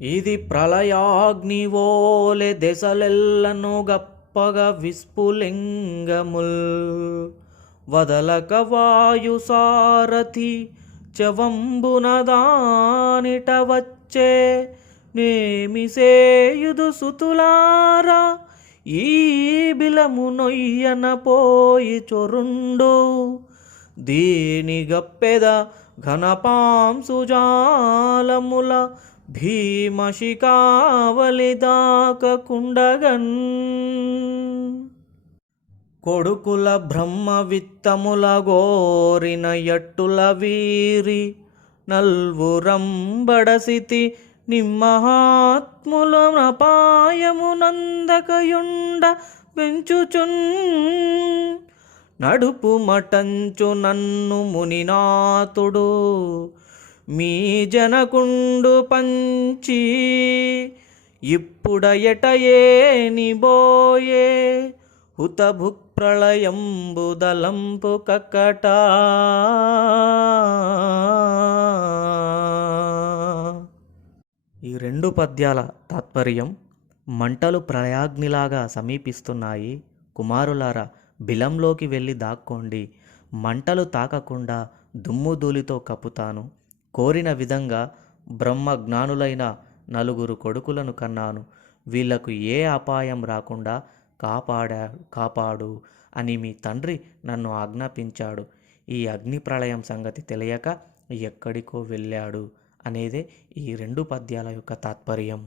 ఇది ప్రళయాగ్నివోలె దెసలెల్లను గప్పగ విస్ఫులింగముల్ వదలక వాయు సారథి చవంబున దానిట వచ్చే నేమిసేయుదు సుతులారా ఈ బిలము నొయ్యన పోయి చొరుండు దీని గప్పెద ఘనపాంసుజాలముల భీమశికావలి దాకకుండగన్ కొడుకుల బ్రహ్మ విత్తముల గోరిన ఎట్టుల వీరి నల్వురంబడసితి నిమ్మహాత్ముల నపాయమునందకయుండ పెంచుచున్ నడుపు మటంచు నన్ను మునినాథుడు మీ జనకుండు పంచి ఇప్పుడ ఎటయేని బోయే హుతభుక్ ప్రళయంబుదలంపు కక్కట. ఈ రెండు పద్యాల తాత్పర్యం: మంటలు ప్రళయాగ్నిలాగా సమీపిస్తున్నాయి, కుమారులారా బిలంలోకి వెళ్ళి దాక్కోండి, మంటలు తాకకుండా దుమ్ము ధూళితో కప్పుతాను. కోరిన విధంగా బ్రహ్మజ్ఞానులైన 9 కొడుకులను కన్నాను, వీళ్లకు ఏ అపాయం రాకుండా కాపాడు అని మీ తండ్రి నన్ను ఆజ్ఞాపించాడు. ఈ అగ్ని ప్రళయం సంగతి తెలియక ఎక్కడికో వెళ్ళాడు అనేదే ఈ 2 పద్యాల యొక్క తాత్పర్యం.